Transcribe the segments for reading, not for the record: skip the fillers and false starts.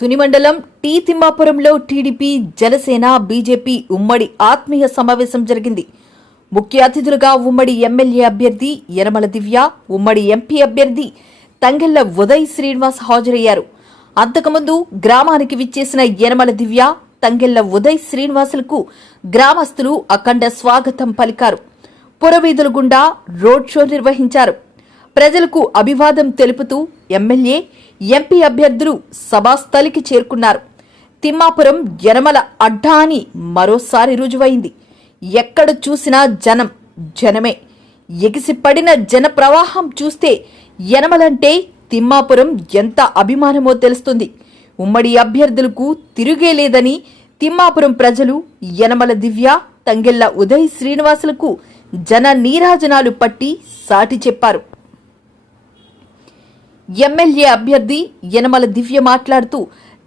తుని మండలం tea తిమ్మాపురంలో TDP Janasena BJP ఉమ్మడి ఆత్మీయ సమావేశం జరిగింది. ముఖ్య అతిథులుగా ఉమ్మడి ఎమ్మెల్యే అభ్యర్థి యనమల దివ్య, ఉమ్మడి ఎంపీ అభ్యర్థి తంగెళ్ల ఉదయ్ శ్రీనివాస్ హాజరయ్యారు. అంతకుముందు గ్రామానికి విచ్చేసిన యనమల దివ్య, తంగెళ్ల ఉదయ్ శ్రీనివాసులకు గ్రామస్తులు అఖండ స్వాగతం పలికారు. పురవీధుల గుండా రోడ్ షో నిర్వహించారు. ప్రజలకు అభివాదం తెలుపుతూ ఎమ్మెల్యే, ఎంపీ అభ్యర్థులు సభాస్థలికి చేరుకున్నారు. తిమ్మాపురం యనమల అడ్డా అని మరోసారి రుజువైంది. ఎక్కడ చూసినా జనం, జనమే. ఎగిసిపడిన జన ప్రవాహం చూస్తే యనమలంటే తిమ్మాపురం ఎంత అభిమానమో తెలుస్తుంది. ఉమ్మడి అభ్యర్థులకు తిరుగే లేదని తిమ్మాపురం ప్రజలు యనమల దివ్య, తంగెళ్ల ఉదయ్ శ్రీనివాసులకు జన నీరాజనాలు పట్టి సాటి చెప్పారు. ఎమ్మెల్యే అభ్యర్థి యనమల దివ్య మాట్లాడుతూ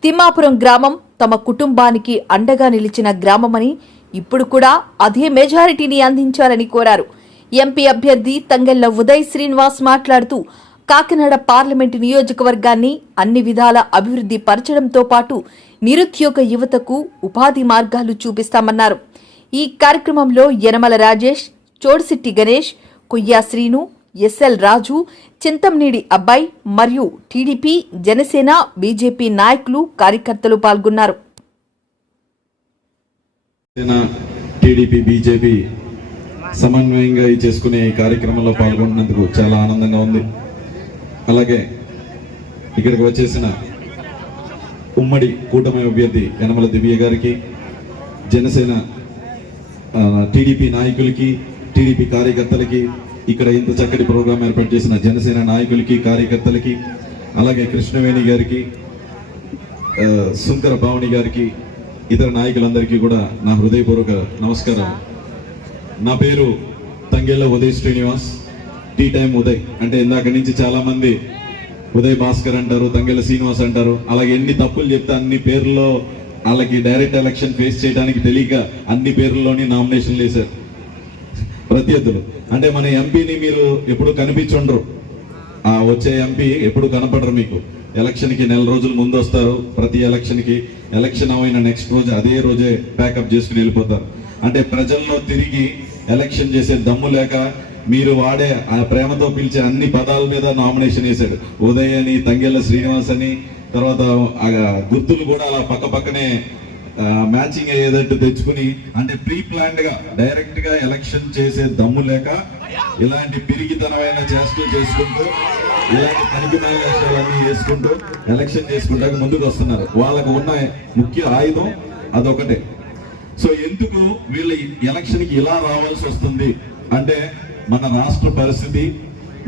తిమ్మాపురం గ్రామం తమ కుటుంబానికి అండగా నిలిచిన గ్రామమని, ఇప్పుడు కూడా అదే మెజారిటీని అందించాలని కోరారు. ఎంపీ అభ్యర్థి తంగెళ్ల ఉదయ్ శ్రీనివాస్ మాట్లాడుతూ కాకినాడ పార్లమెంటు నియోజకవర్గాన్ని అన్ని విధాల అభివృద్ధి పరచడంతో పాటు నిరుద్యోగ యువతకు ఉపాధి మార్గాలు చూపిస్తామన్నారు. ఈ కార్యక్రమంలో యనమల రాజేష్, చోడసిట్టి గణేష్, కొయ్యా శ్రీను, ఎస్ఎల్ రాజు, చింతంనేడి అబ్బాయి మరియు టీడీపీ, జనసేన, బీజేపీ నాయకులు, కార్యకర్తలు పాల్గొన్నారు. టీడీపీ, బీజేపీ సమన్వయంగా చేసుకునే ఈ కార్యక్రమంలో పాల్గొంటున్నందుకు చాలా ఆనందంగా ఉంది. అలాగే ఇక్కడికి వచ్చేసిన ఉమ్మడి కూటమి అభ్యర్థి యనమల దివ్య గారికి, జనసేన టీడీపీ నాయకులకి, టీడీపీ కార్యకర్తలకి, ఇక్కడ ఇంత చక్కటి ప్రోగ్రాం ఏర్పాటు చేసిన జనసేన నాయకులకి, కార్యకర్తలకి, అలాగే కృష్ణవేణి గారికి, సుంకర భావని గారికి, ఇతర నాయకులందరికీ కూడా నా హృదయపూర్వక నమస్కారం. నా పేరు తంగెళ్ల ఉదయ్ శ్రీనివాస్, టీ టైం ఉదయ్. అంటే ఇందాక నుంచి చాలా మంది ఉదయ్ భాస్కర్ అంటారు, తంగెళ్ల శ్రీనివాస్ అంటారు. అలాగే ఎన్ని తప్పులు చెప్తే అన్ని పేర్లలో వాళ్ళకి డైరెక్ట్ ఎలక్షన్ ఫేస్ చేయడానికి తెలియక అన్ని పేర్లలోని నామినేషన్లు వేశారు ప్రత్యర్థులు. అంటే మన ఎంపీని మీరు ఎప్పుడు కనిపించుండరు, ఆ వచ్చే ఎంపీ ఎప్పుడు కనపడరు మీకు. ఎలక్షన్కి నెల రోజుల ముందు వస్తారు, ప్రతి ఎలక్షన్కి. ఎలక్షన్ అయిన నెక్స్ట్ రోజు అదే రోజే ప్యాకప్ చేసుకుని వెళ్ళిపోతారు. అంటే ప్రజల్లో తిరిగి ఎలక్షన్ చేసే దమ్ము లేక మీరు వాడే ఆ ప్రేమతో పిలిచే అన్ని పదాల మీద నామినేషన్ వేశాడు. ఉదయ్ అని, తంగెళ్ల శ్రీనివాస్ అని, తర్వాత గుర్తులు కూడా అలా పక్క పక్కనే మ్యాచింగ్ అయ్యేటట్టు తెచ్చుకుని, అంటే ప్రీ ప్లాన్డ్ గా డైరెక్ట్ గా ఎలక్షన్ చేసే దమ్ము లేక ఇలాంటి పిరిగితనమైన చేసుకుంటూ, ఇలాంటి పనికిమాలిన విషయాలన్నీ వేసుకుంటూ ఎలక్షన్ చేసుకుంటాక ముందుకు వస్తున్నారు. వాళ్ళకు ఉన్న ముఖ్య ఆయుధం అదొకటే. సో ఎందుకు వీళ్ళ ఎలక్షన్కి ఇలా రావాల్సి వస్తుంది అంటే, మన రాష్ట్ర పరిస్థితి,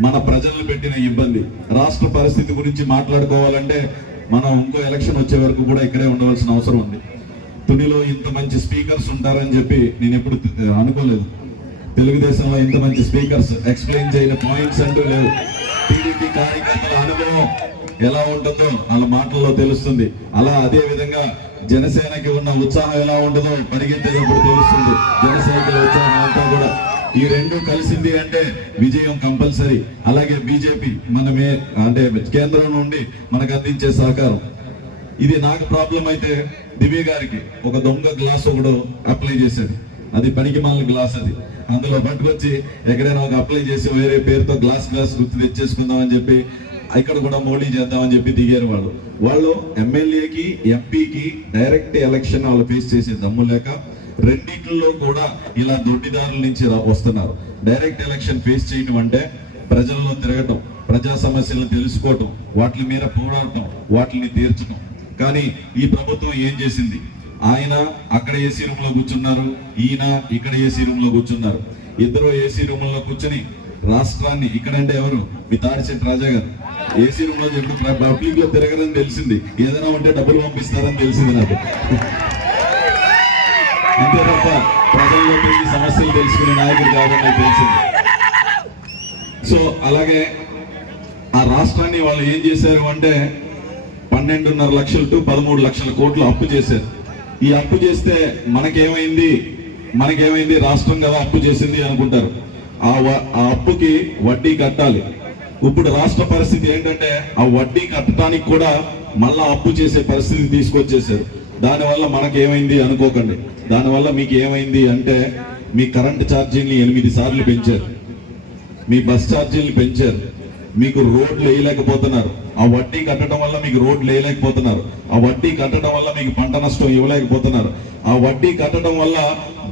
మన ప్రజలను పెట్టిన ఇబ్బంది. రాష్ట్ర పరిస్థితి గురించి మాట్లాడుకోవాలంటే మనం ఇంకో ఎలక్షన్ వచ్చే వరకు కూడా ఇక్కడే ఉండవలసిన అవసరం ఉంది. తునిలో ఇంత మంచి స్పీకర్స్ ఉంటారని చెప్పి నేను ఎప్పుడు అనుకోలేదు. తెలుగుదేశంలో ఇంత మంచి స్పీకర్స్, ఎక్స్ప్లెయిన్ చేయని పాయింట్స్ అంటూ లేవు. టీడీపీ కార్యకర్తల అనుభవం ఎలా ఉంటుందో వాళ్ళ మాటల్లో తెలుస్తుంది. అలా అదే విధంగా జనసేనకి ఉన్న ఉత్సాహం ఎలా ఉంటుందో పరిగెత్తేటప్పుడు తెలుస్తుంది. జనసేనకి ఉత్సాహం అంతా కూడా ఈ రెండు కలిసింది అంటే విజయం కంపల్సరీ. అలాగే బీజేపీ మనమే అంటే కేంద్రం నుండి మనకు అందించే సహకారం. ఇది నాకు ప్రాబ్లం అయితే దివ్య గారికి ఒక దొంగ గ్లాస్ ఒకడు అప్లై చేశాడు. అది పనికిమాలిన గ్లాస్. అది అందులో పట్టుకొచ్చి ఎక్కడైనా ఒక అప్లై చేసి వేరే పేరుతో గ్లాస్ గుర్తు తెచ్చేసుకుందాం అని చెప్పి ఇక్కడ కూడా మోడీ చేద్దామని చెప్పి దిగారు. వాళ్ళు ఎమ్మెల్యేకి, ఎంపీకి డైరెక్ట్ ఎలక్షన్ వాళ్ళు ఫేస్ చేసే దమ్ము లేక రెండింటిలో కూడా ఇలా దొడ్డిదారుల నుంచి వస్తున్నారు. డైరెక్ట్ ఎలక్షన్ ఫేస్ చేయడం అంటే ప్రజల్లో తిరగటం, ప్రజా సమస్యలను తెలుసుకోవటం, వాటి మీద పోరాడటం, వాటిని తీర్చడం. కానీ ఈ ప్రభుత్వం ఏం చేసింది? ఆయన అక్కడ ఏసీ రూమ్ లో కూర్చున్నారు, ఈయన ఇక్కడ ఏసీ రూమ్ లో కూర్చున్నారు. ఇద్దరు ఏసీ రూమ్ లో కూర్చుని రాష్ట్రాన్ని, ఇక్కడంటే ఎవరు, మీ తాడిశెట్టి రాజా గారు ఏసీ రూమ్ లో ఎప్పుడు పబ్లిక్ లో తిరగరని తెలిసింది. ఏదైనా ఉంటే డబ్బులు పంపిస్తారని తెలిసింది నాకు. అంతే తప్ప ప్రజల్లో తిరిగి సమస్యలు తెలుసుకునే నాయకుడు కాదని తెలిసింది. సో అలాగే ఆ రాష్ట్రాన్ని వాళ్ళు ఏం చేశారు అంటే 12.5 లక్షలు టు 13 లక్షల కోట్లు అప్పు చేశారు. ఈ అప్పు చేస్తే మనకేమైంది రాష్ట్రం కదా అప్పు చేసింది అనుకుంటారు. ఆ అప్పుకి వడ్డీ కట్టాలి. ఇప్పుడు రాష్ట్ర పరిస్థితి ఏంటంటే ఆ వడ్డీ కట్టడానికి కూడా మళ్ళా అప్పు చేసే పరిస్థితి తీసుకొచ్చేసారు. దానివల్ల మనకేమైంది అనుకోకండి. దానివల్ల మీకు ఏమైంది అంటే మీ కరెంట్ ఛార్జీని 8 సార్లు పెంచారు, మీ బస్ ఛార్జీలు పెంచారు, మీకు రోడ్లు వేయలేకపోతున్నారు. ఆ వడ్డీ కట్టడం వల్ల మీకు రోడ్లు వేయలేకపోతున్నారు. ఆ వడ్డీ కట్టడం వల్ల మీకు పంట నష్టం ఇవ్వలేకపోతున్నారు. ఆ వడ్డీ కట్టడం వల్ల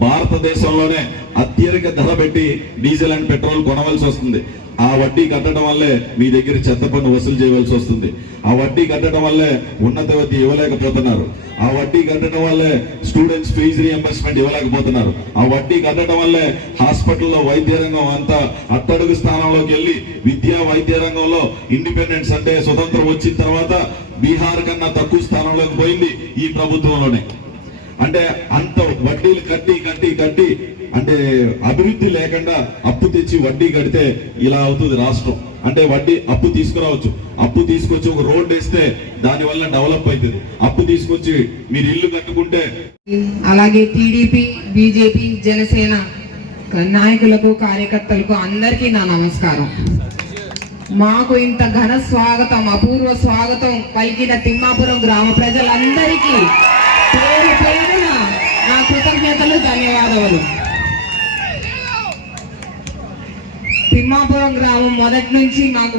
భారతదేశంలోనే అత్యధిక ధర పెట్టి డీజిల్ అండ్ పెట్రోల్ కొనవలసి వస్తుంది. ఆ వడ్డీ కట్టడం వల్లే మీ దగ్గర చెత్త పన్ను వసూలు చేయవలసి వస్తుంది. ఆ వడ్డీ కట్టడం వల్లే ఉన్నత విద్య ఇవ్వలేకపోతున్నారు. ఆ వడ్డీ కట్టడం వల్లే స్టూడెంట్స్ ఫీజు రీఎంబర్స్మెంట్ ఇవ్వలేకపోతున్నారు. ఆ వడ్డీ కట్టడం వల్లే హాస్పిటల్లో వైద్య రంగం అంతా అట్టడుగు స్థానంలోకి వెళ్ళి విద్యా వైద్య రంగంలో ఇండిపెండెన్స్ అంటే స్వతంత్రం వచ్చిన తర్వాత బీహార్ కన్నా తక్కువ స్థానంలోకి పోయింది ఈ ప్రభుత్వంలోనే. అంటే అంత వడ్డీలు కట్టి కట్టి కట్టి అంటే అభివృద్ధి లేకుండా అప్పు తెచ్చి వడ్డీ కడితే ఇలా అవుతుంది రాష్ట్రం. అంటే వడ్డీ అప్పు తీసుకురావచ్చు, అప్పు తీసుకొచ్చి ఒక రోడ్ వేస్తే దాని వల్ల డెవలప్ అవుతుంది. అప్పు తీసుకొచ్చి మీరు ఇల్లు కట్టుకుంటే. అలాగే టీడీపీ, బీజేపీ, జనసేన నాయకులకు, కార్యకర్తలకు అందరికీ నా నమస్కారం. మాకు ఇంత ఘన స్వాగతం, అపూర్వ స్వాగతం పలికిన తిమ్మాపురం గ్రామ ప్రజలందరికీ పేరు పేరున నా కృతజ్ఞతలు, ధన్యవాదాలు. తిమ్మాపురం గ్రామం మొదటి నుంచి మాకు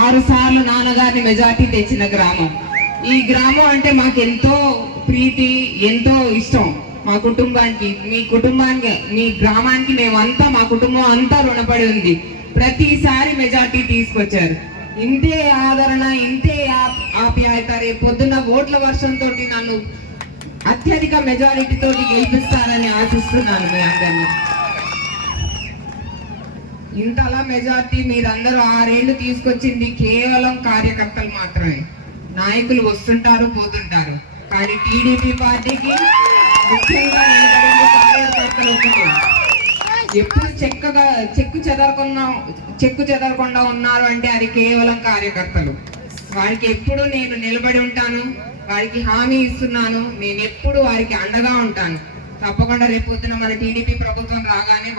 6 సార్లు నాన్నగారిని మెజార్టీ తెచ్చిన గ్రామం. ఈ గ్రామం అంటే మాకు ఎంతో ప్రీతి, ఎంతో ఇష్టం. మా కుటుంబానికి, మీ కుటుంబానికి, మీ గ్రామానికి మేమంతా, మా కుటుంబం అంతా రుణపడి ఉంది. ప్రతిసారి మెజార్టీ తీసుకొచ్చారు. ఇంతే ఆదరణ, ఇంతే ఆప్యాయత. రేపు పొద్దున్న ఓట్ల వర్షంతో నన్ను అత్యధిక మెజారిటీ తోటి గెలిపిస్తారని ఆశిస్తున్నాను మీ అందరినీ. ఇంతలా మెజార్టీ మీరందరూ 6 ఏళ్ళు తీసుకొచ్చింది కేవలం కార్యకర్తలు మాత్రమే. నాయకులు వస్తుంటారు, పోతుంటారు. కానీ టీడీపీ పార్టీకి ముఖ్యంగా నిలబడింది కార్యకర్తలు. ఎప్పుడు చెక్కు చెదరకుండా ఉన్నారు అంటే అది కేవలం కార్యకర్తలు. వారికి ఎప్పుడు నేను నిలబడి ఉంటాను, వారికి హామీ ఇస్తున్నాను. నేను ఎప్పుడు వారికి అండగా ఉంటాను. తప్పకుండా రేపొద్దున మన టీడీపీ ప్రభుత్వం రాగానే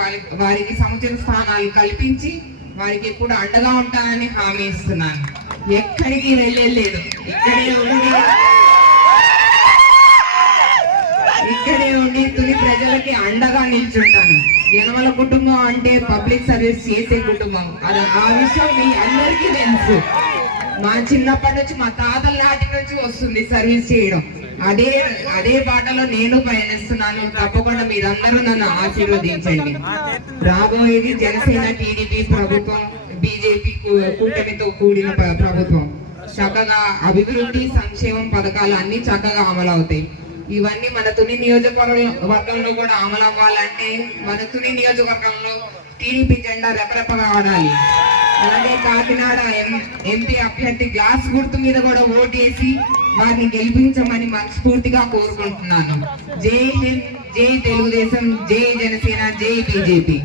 వారికి సముచిత స్థానాలు కల్పించి వారికి ఎప్పుడు అండగా ఉంటానని హామీ ఇస్తున్నాను. ఎక్కడికి వెళ్ళలేదు, ఇక్కడే ఉండి తుని ప్రజలకి అండగా నిల్చుంటాను. యనమల కుటుంబం అంటే పబ్లిక్ సర్వీస్ చేసే కుటుంబం. అది ఆ విషయం మీ అందరికీ తెలుసు. మా చిన్నప్పటి నుంచి, మా తాతల నాటి నుంచి వస్తుంది సర్వీస్ చేయడం. అదే బాటలో నేను పయనిస్తున్నాను. తప్పకుండా మీరందరూ నన్ను ఆశీర్వదించండి. రాబోయేది జనసేన, టీడీపీ ప్రభుత్వం, బీజేపీ కూటమితో కూడిన ప్రభుత్వం. చక్కగా అభివృద్ధి, సంక్షేమం పథకాలు అన్ని చక్కగా అమలు అవుతాయి. ఇవన్నీ మన తుని నియోజకవర్గంలో కూడా అమలు అవ్వాలంటే మన తుని నియోజకవర్గంలో టీడీపీ జెండా రెపరెపగా ఆడాలి. అలాగే కాకినాడ ఎంపీ అభ్యర్థి గ్లాస్ గుర్తు మీద కూడా ఓటేసి వారిని గెలిపించమని మనస్ఫూర్తిగా కోరుకుంటున్నాను. జై హింద్, జై తెలుగుదేశం, జై జనసేన, జై బీజేపీ.